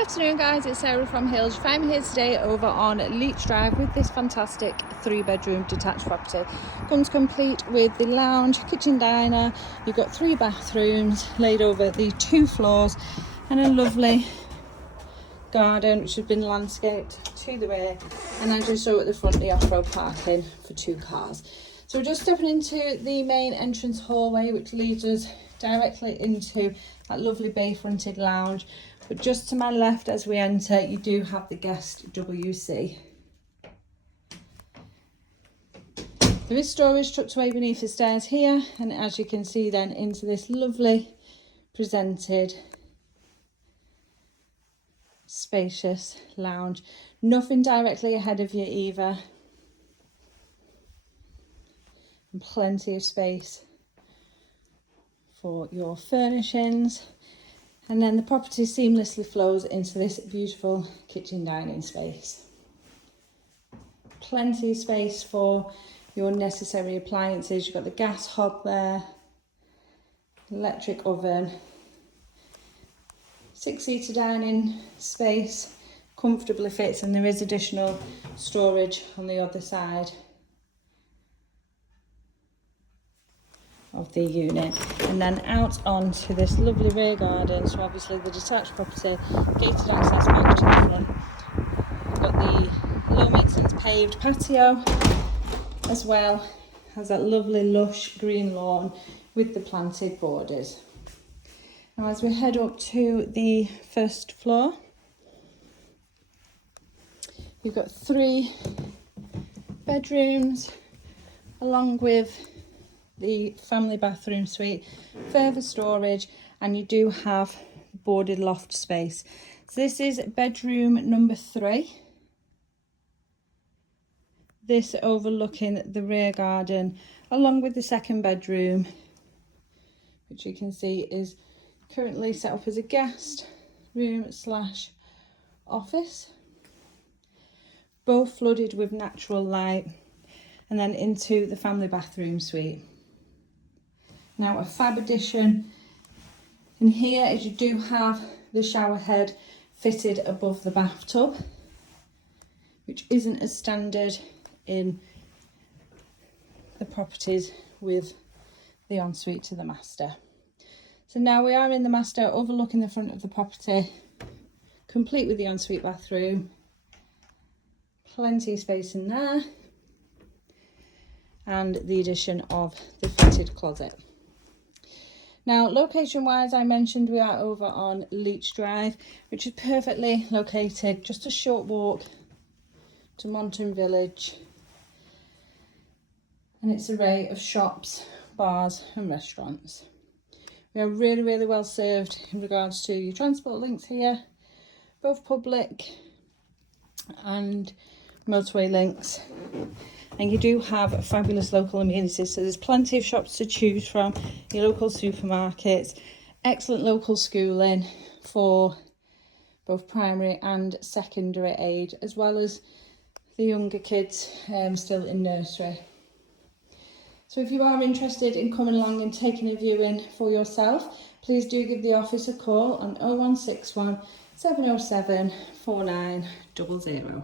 Good afternoon guys, it's Sarah from Hills. I'm here today over on Leach Drive with this fantastic 3-bedroom detached property. Comes complete with the lounge, kitchen, diner. You've got 3 bathrooms laid over the 2 floors and a lovely garden which has been landscaped to the rear, and as you saw at the front, the off-road parking for 2 cars. So we're just stepping into the main entrance hallway which leads us directly into that lovely bay fronted lounge. But just to my left as we enter, you do have the guest WC. There is storage tucked away beneath the stairs here, and as you can see then into this lovely presented spacious lounge. Nothing directly ahead of you either, and plenty of space for your furnishings. And then the property seamlessly flows into this beautiful kitchen dining space. Plenty of space for your necessary appliances. You've got the gas hob there, electric oven, 6-seater dining space, comfortably fits, and there is additional storage on the other side of the unit. And then out onto this lovely rear garden. So obviously the detached property, gated access back to the front. We've got the low maintenance paved patio, as well as that lovely lush green lawn with the planted borders. Now as we head up to the first floor, you've got 3 bedrooms along with the family bathroom suite, further storage, and you do have boarded loft space. So this is bedroom number 3. This overlooking the rear garden, along with the second bedroom, which you can see is currently set up as a guest room slash office. Both flooded with natural light, and then into the family bathroom suite. Now a fab addition in here is you do have the shower head fitted above the bathtub, which isn't as standard in the properties with the ensuite to the master. So now we are in the master, overlooking the front of the property, complete with the ensuite bathroom. Plenty of space in there, and the addition of the fitted closet. Now, location wise, I mentioned we are over on Leach Drive, which is perfectly located, just a short walk to Monton Village and its array of shops, bars and restaurants. We are really well served in regards to your transport links here, both public and motorway links. And you do have fabulous local amenities, so there's plenty of shops to choose from, your local supermarkets, excellent local schooling for both primary and secondary age, as well as the younger kids still in nursery. So if you are interested in coming along and taking a viewing for yourself, please do give the office a call on 0161 707 4900.